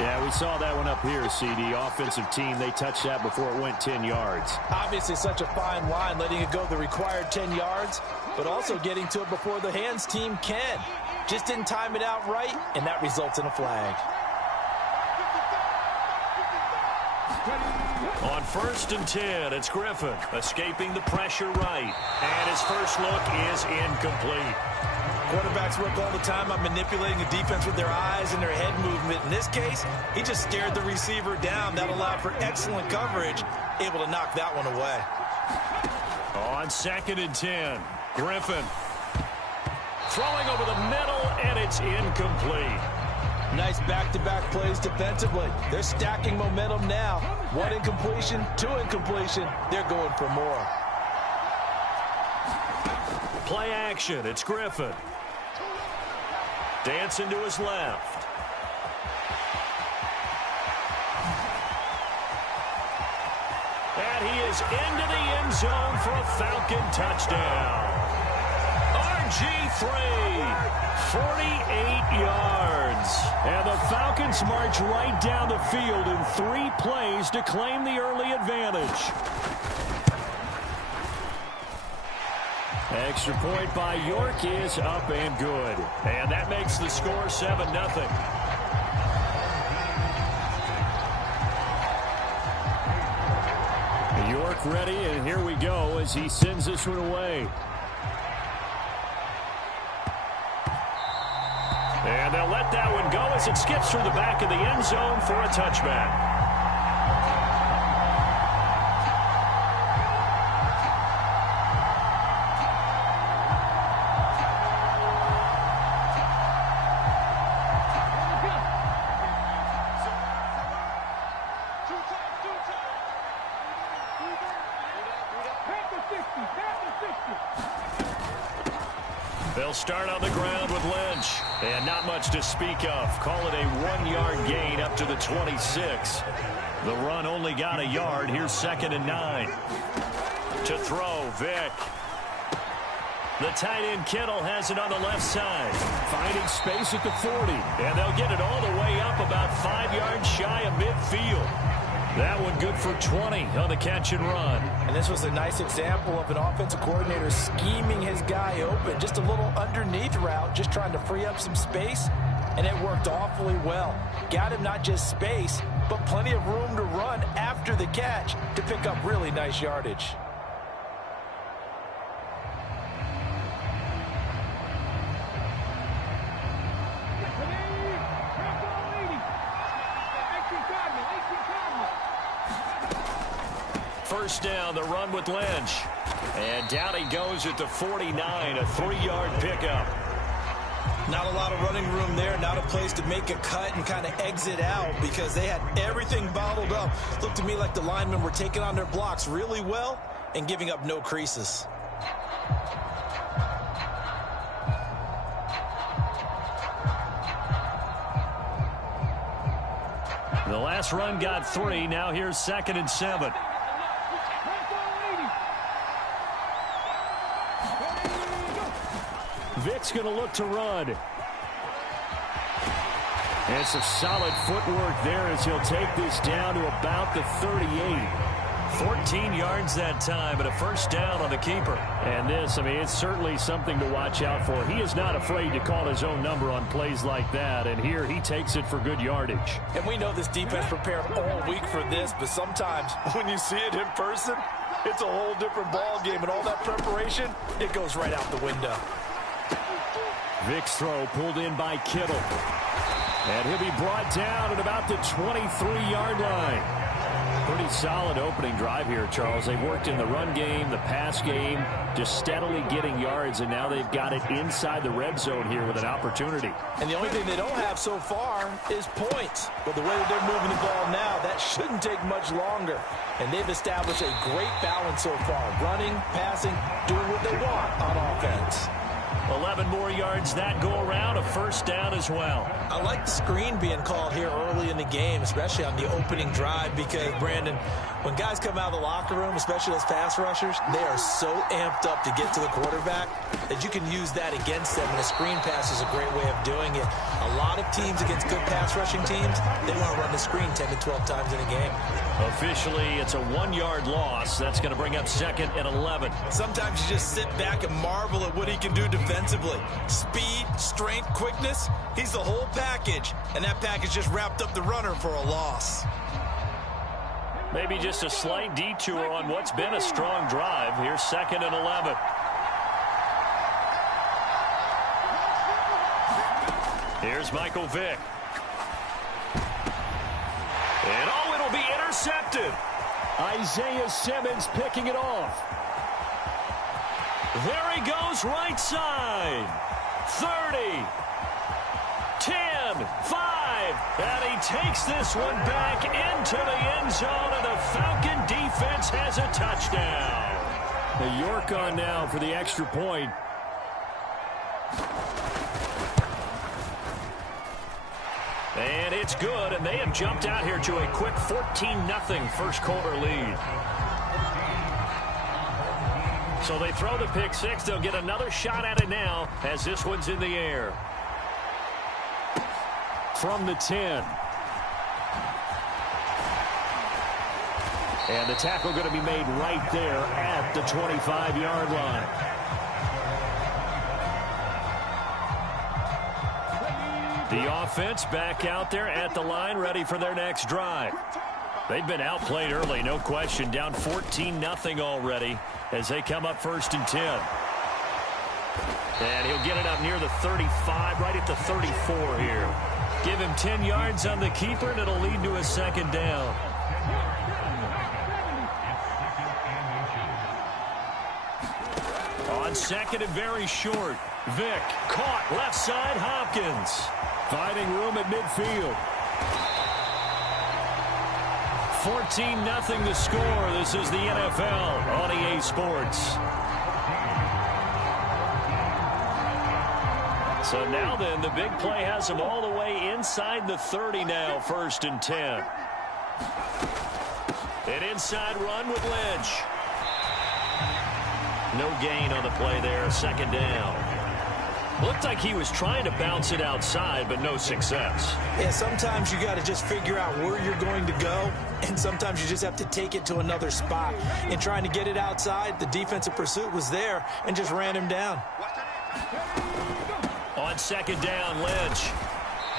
Yeah, we saw that one up here, CD. Offensive team, they touched that before it went 10 yards. Obviously such a fine line, letting it go the required 10 yards, but also getting to it before the hands team can. Just didn't time it out right, and that results in a flag. On 1st and 10, it's Griffin escaping the pressure right. And his first look is incomplete. Quarterbacks work all the time on manipulating the defense with their eyes and their head movement. In this case, he just stared the receiver down. That allowed for excellent coverage, able to knock that one away. On 2nd and 10, Griffin throwing over the middle, and it's incomplete. Nice back-to-back plays defensively. They're stacking momentum now. 1 incompletion, 2 incompletion. They're going for more. Play action. It's Griffin. Dancing to his left. And he is into the end zone for a Falcon touchdown. RG3, 48 yards. And the Falcons march right down the field in 3 plays to claim the early advantage. Extra point by York is up and good. And that makes the score 7-0. York ready, and here we go as he sends this one away. And they'll let that one go as it skips through the back of the end zone for a touchback. They'll start on the ground with Lynch. And not much to speak of. Call it a 1-yard gain up to the 26. The run only got a yard. Here's 2nd and 9. To throw, Vick. The tight end Kittle has it on the left side. Finding space at the 40. And they'll get it all the way up about 5 yards shy of midfield. That one good for 20 on the catch and run. And this was a nice example of an offensive coordinator scheming his guy open. Just a little underneath route, just trying to free up some space. And it worked awfully well. Got him not just space, but plenty of room to run after the catch to pick up really nice yardage. First down, the run with Lynch. And down he goes at the 49, a 3-yard pickup. Not a lot of running room there, not a place to make a cut and kind of exit out because they had everything bottled up. Looked to me like the linemen were taking on their blocks really well and giving up no creases. The last run got 3. Now here's 2nd and 7. Vick's going to look to run. And some solid footwork there as he'll take this down to about the 38. 14 yards that time, and a first down on the keeper. And this, I mean, it's certainly something to watch out for. He is not afraid to call his own number on plays like that, and here he takes it for good yardage. And we know this defense prepared all week for this, but sometimes when you see it in person, it's a whole different ball game, and all that preparation, it goes right out the window. Vick's throw pulled in by Kittle. And he'll be brought down at about the 23-yard line. Pretty solid opening drive here, Charles. They've worked in the run game, the pass game, just steadily getting yards, and now they've got it inside the red zone here with an opportunity. And the only thing they don't have so far is points. But the way that they're moving the ball now, that shouldn't take much longer. And they've established a great balance so far. Running, passing, doing what they want on offense. 11 more yards that go around, a first down as well. I like the screen being called here early in the game, especially on the opening drive, because, Brandon, when guys come out of the locker room, especially those pass rushers, they are so amped up to get to the quarterback that you can use that against them, and a screen pass is a great way of doing it. A lot of teams against good pass rushing teams, they want to run the screen 10 to 12 times in a game. Officially, it's a 1-yard loss. That's going to bring up 2nd and 11. Sometimes you just sit back and marvel at what he can do defensively. Speed, strength, quickness, he's the whole package. And that package just wrapped up the runner for a loss. Maybe just a slight detour on what's been a strong drive. Here's 2nd and 11. Here's Michael Vick. And oh, it'll be intercepted. Isaiah Simmons picking it off. There he goes, right side. 30, 10, 5. And he takes this one back into the end zone, and the Falcon defense has a touchdown. The York on now for the extra point. And it's good, and they have jumped out here to a quick 14-0 first quarter lead. So they throw the pick six. They'll get another shot at it now as this one's in the air. From the 10. And the tackle going to be made right there at the 25-yard line. The offense back out there at the line, ready for their next drive. They've been outplayed early, no question. Down 14-0 already as they come up 1st and 10. And he'll get it up near the 35, right at the 34 here. Give him 10 yards on the keeper, and it'll lead to a 2nd down. On 2nd and very short. Vick caught left side, Hopkins. Finding room at midfield. 14-0 the score. This is the NFL on EA Sports. So now then, the big play has them all the way inside the 30 now, 1st and 10. An inside run with Lynch. No gain on the play there, 2nd down. Looked like he was trying to bounce it outside, but no success. Yeah, sometimes you got to just figure out where you're going to go, and sometimes you just have to take it to another spot. In trying to get it outside, the defensive pursuit was there and just ran him down. On 2nd down, Lynch.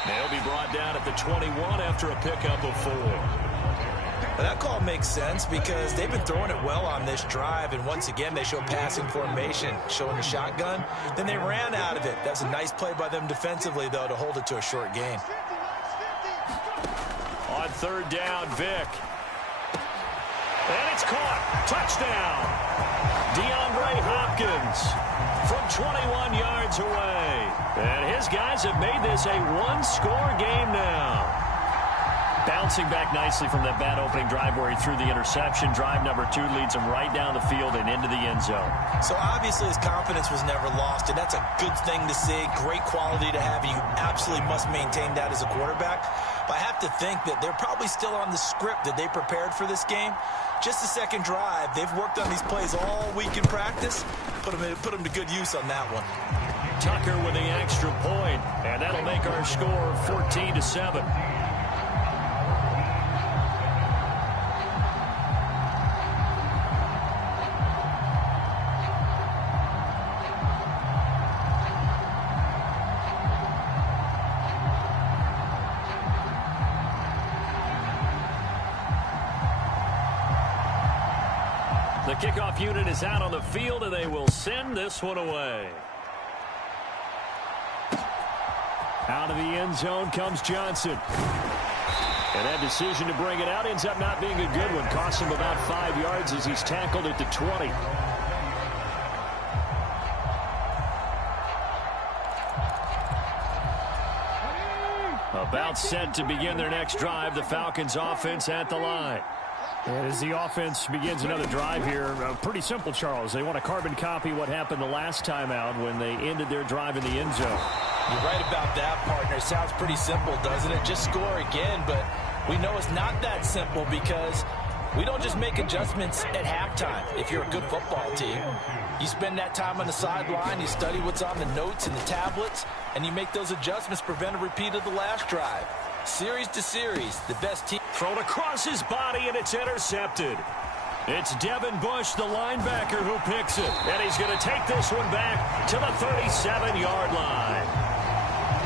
They'll be brought down at the 21 after a pickup of 4. But that call makes sense because they've been throwing it well on this drive, and once again they show passing formation, showing the shotgun. Then they ran out of it. That's a nice play by them defensively, though, to hold it to a short gain. On 3rd down, Vick. And it's caught. Touchdown. DeAndre Hopkins from 21 yards away. And his guys have made this a one-score game now. Bouncing back nicely from that bad opening drive where he threw the interception. Drive number 2 leads him right down the field and into the end zone. So obviously his confidence was never lost, and that's a good thing to see. Great quality to have, and you absolutely must maintain that as a quarterback. But I have to think that they're probably still on the script that they prepared for this game. Just the second drive. They've worked on these plays all week in practice. Put them to good use on that one. Tucker with the extra point, and that'll make our score 14-7. The kickoff unit is out on the field, and they will send this one away. Out of the end zone comes Johnson. And that decision to bring it out ends up not being a good one. Costs him about 5 yards as he's tackled at the 20. About set to begin their next drive. The Falcons offense at the line. And as the offense begins another drive here, pretty simple, Charles. They want to carbon copy what happened the last time out when they ended their drive in the end zone. You're right about that, partner. It sounds pretty simple, doesn't it? Just score again, but we know it's not that simple because we don't just make adjustments at halftime. If you're a good football team, you spend that time on the sideline, you study what's on the notes and the tablets, and you make those adjustments, prevent a repeat of the last drive. Series to series, the best team. Thrown across his body, and it's intercepted. It's Devin Bush, the linebacker, who picks it. And he's going to take this one back to the 37-yard line.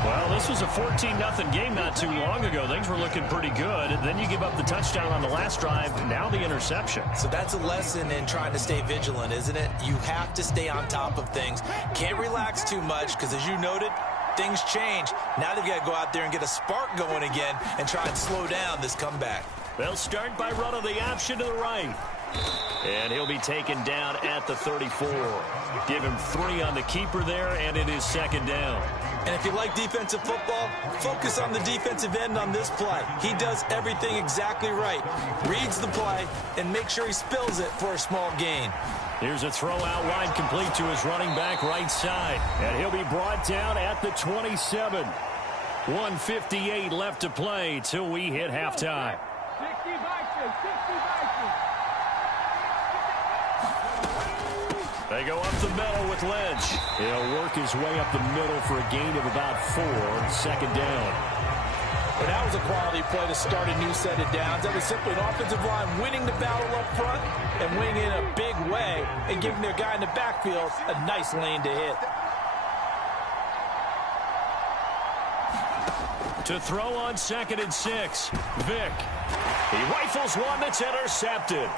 Well, this was a 14-0 game not too long ago. Things were looking pretty good. And then you give up the touchdown on the last drive. Now the interception. So that's a lesson in trying to stay vigilant, isn't it? You have to stay on top of things. Can't relax too much because, as you noted, things change. Now they've got to go out there and get a spark going again and try and slow down this comeback. They'll start by running the option to the right. And he'll be taken down at the 34. Give him 3 on the keeper there, and it is second down. And if you like defensive football, focus on the defensive end on this play. He does everything exactly right. Reads the play and makes sure he spills it for a small gain. Here's a throw out wide, complete to his running back right side. And he'll be brought down at the 27. 1:58 left to play till we hit halftime. They go up the middle with Lynch. He'll work his way up the middle for a gain of about 4. Second down. But that was a quality play to start a new set of downs. That was simply an offensive line winning the battle up front and winning in a big way and giving their guy in the backfield a nice lane to hit. To throw on 2nd and 6. Vick. He rifles one that's intercepted.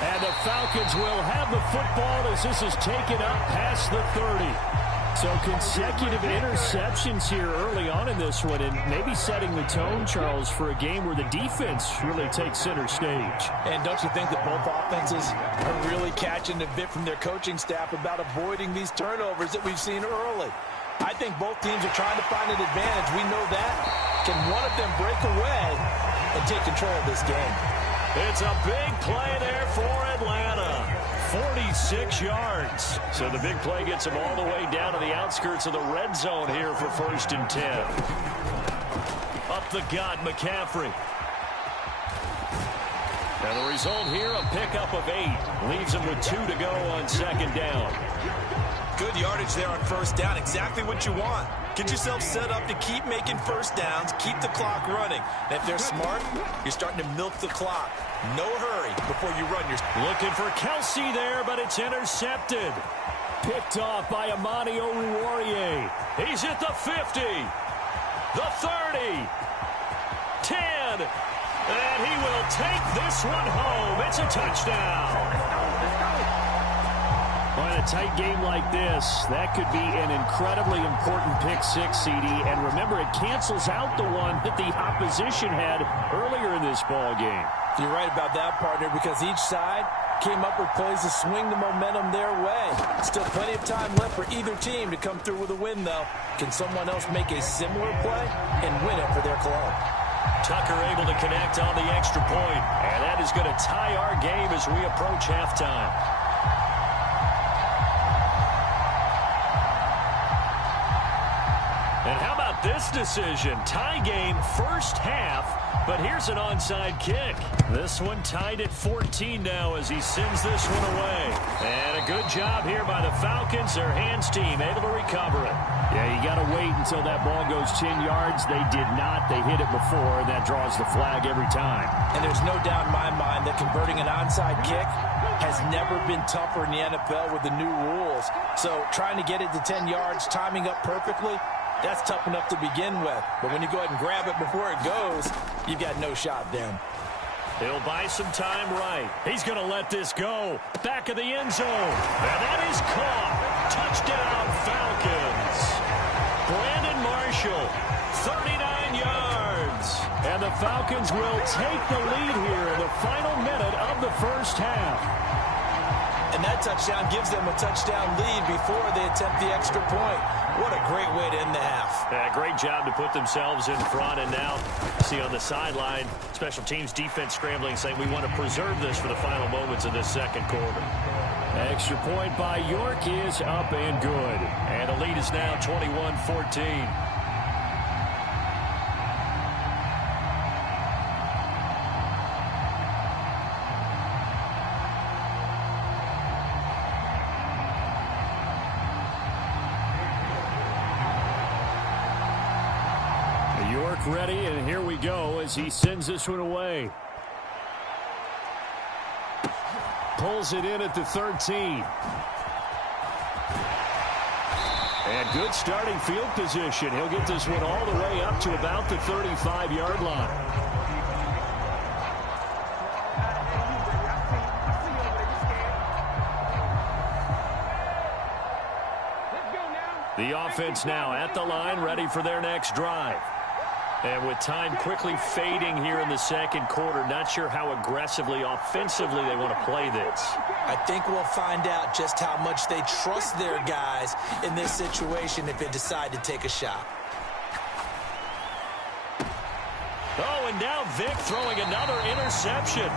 And the Falcons will have the football as this is taken up past the 30. So consecutive interceptions here early on in this one, and maybe setting the tone, Charles, for a game where the defense really takes center stage. And don't you think that both offenses are really catching a bit from their coaching staff about avoiding these turnovers that we've seen early? I think both teams are trying to find an advantage. We know that. Can one of them break away and take control of this game? It's a big play there for Atlanta. 46 yards. So the big play gets them all the way down to the outskirts of the red zone here for 1st and 10. Up the gut, McCaffrey. And the result here, a pickup of 8. Leaves him with 2 to go on 2nd down. Good yardage there on 1st down. Exactly what you want. Get yourself set up to keep making 1st downs, keep the clock running. And if they're smart, you're starting to milk the clock. No hurry before you run your... Looking for Kelsey there, but it's intercepted. Picked off by Amani Oruwariye. He's at the 50, the 30, 10, and he will take this one home. It's a touchdown. Well, in a tight game like this, that could be an incredibly important pick 6, CD. And remember, it cancels out the one that the opposition had earlier in this ball game. You're right about that, partner, because each side came up with plays to swing the momentum their way. Still plenty of time left for either team to come through with a win, though. Can someone else make a similar play and win it for their club? Tucker able to connect on the extra point, and that is going to tie our game as we approach halftime. And how about this decision? Tie game, 1st half, but here's an onside kick. This one tied at 14 now as he sends this one away. And a good job here by the Falcons. Their hands team able to recover it. Yeah, you got to wait until that ball goes 10 yards. They did not. They hit it before, and that draws the flag every time. And there's no doubt in my mind that converting an onside kick has never been tougher in the NFL with the new rules. So trying to get it to 10 yards, timing up perfectly, that's tough enough to begin with. But when you go ahead and grab it before it goes, you've got no shot then. He'll buy some time right. He's going to let this go. Back of the end zone. And that is caught. Touchdown, Falcons. Brandon Marshall, 39 yards. And the Falcons will take the lead here in the final minute of the 1st half. And that touchdown gives them a touchdown lead before they attempt the extra point. What a great way to end the half. Yeah, great job to put themselves in front, and now see on the sideline, special teams defense scrambling, saying we want to preserve this for the final moments of this second quarter. Extra point by York is up and good. And the lead is now 21-14. York ready, and here we go as he sends this one away. Pulls it in at the 13. And good starting field position. He'll get this one all the way up to about the 35-yard line. The offense now at the line, ready for their next drive. And with time quickly fading here in the second quarter, not sure how aggressively, offensively they want to play this. I think we'll find out just how much they trust their guys in this situation if they decide to take a shot. Oh, and now Vic throwing another interception.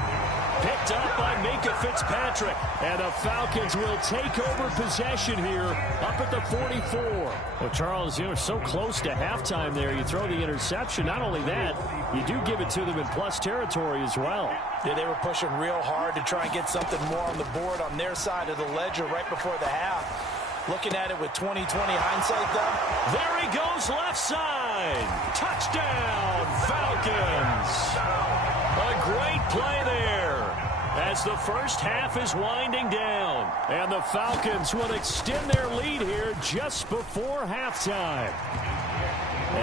Picked up by Minka Fitzpatrick. And the Falcons will take over possession here up at the 44. Well, Charles, you're so close to halftime there. You throw the interception. Not only that, you do give it to them in plus territory as well. Yeah, they were pushing real hard to try and get something more on the board on their side of the ledger right before the half. Looking at it with 20/20 hindsight, though. There he goes, left side. Touchdown, Falcons. A great play there as the first half is winding down. And the Falcons will extend their lead here just before halftime.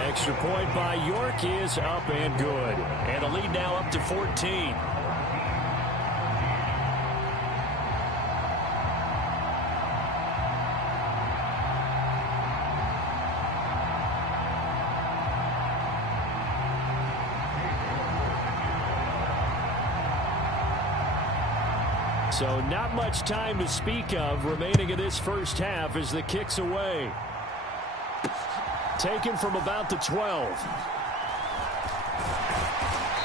Extra point by York is up and good. And the lead now up to 14. So not much time to speak of remaining in this first half as the kick's away. Taken from about the 12.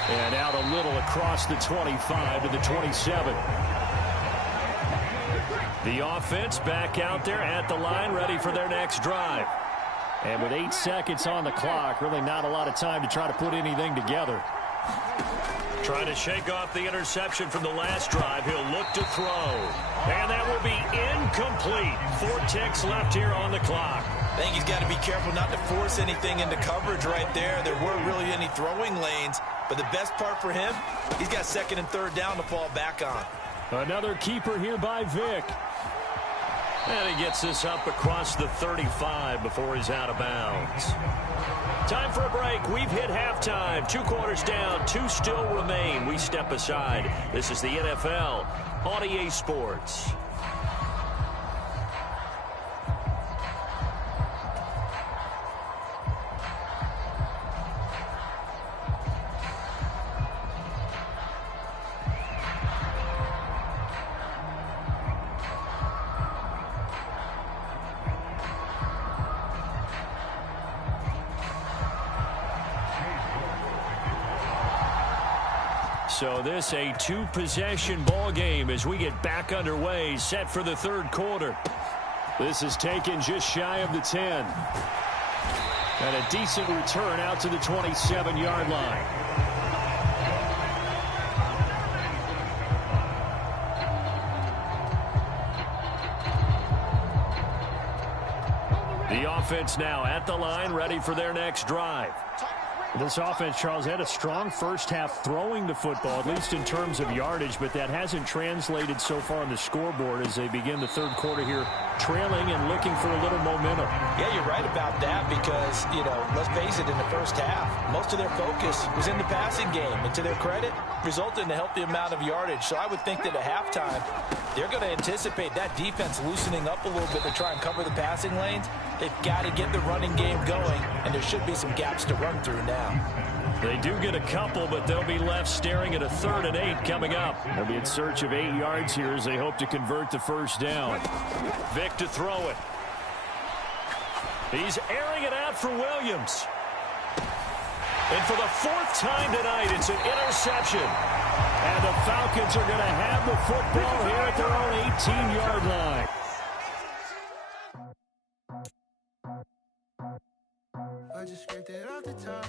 And out a little across the 25 to the 27. The offense back out there at the line, ready for their next drive. And with 8 seconds on the clock, really not a lot of time to try to put anything together. Trying to shake off the interception from the last drive. He'll look to throw. And that will be incomplete. 4 ticks left here on the clock. I think he's got to be careful not to force anything into coverage right there. There weren't really any throwing lanes. But the best part for him, he's got second and third down to fall back on. Another keeper here by Vic. And he gets this up across the 35 before he's out of bounds. Time for a break. We've hit halftime. 2 quarters down. 2 still remain. We step aside. This is the NFL on EA Sports. So this a 2-possession ball game as we get back underway, set for the third quarter. This is taken just shy of the 10. And a decent return out to the 27-yard line. The offense now at the line, ready for their next drive. This offense, Charles, had a strong first half throwing the football, at least in terms of yardage, but that hasn't translated so far on the scoreboard as they begin the third quarter here, trailing and looking for a little momentum. Yeah, you're right about that because, let's face it, in the first half, most of their focus was in the passing game. And to their credit, resulted in a healthy amount of yardage. So I would think that at halftime, they're going to anticipate that defense loosening up a little bit to try and cover the passing lanes. They've got to get the running game going, and there should be some gaps to run through now. They do get a couple, but they'll be left staring at a 3rd and 8 coming up. They'll be in search of 8 yards here as they hope to convert the first down. Vic to throw it. He's airing it out for Williams. And for the fourth time tonight, it's an interception. And the Falcons are going to have the football here at their own 18-yard line. I just scraped it off the top.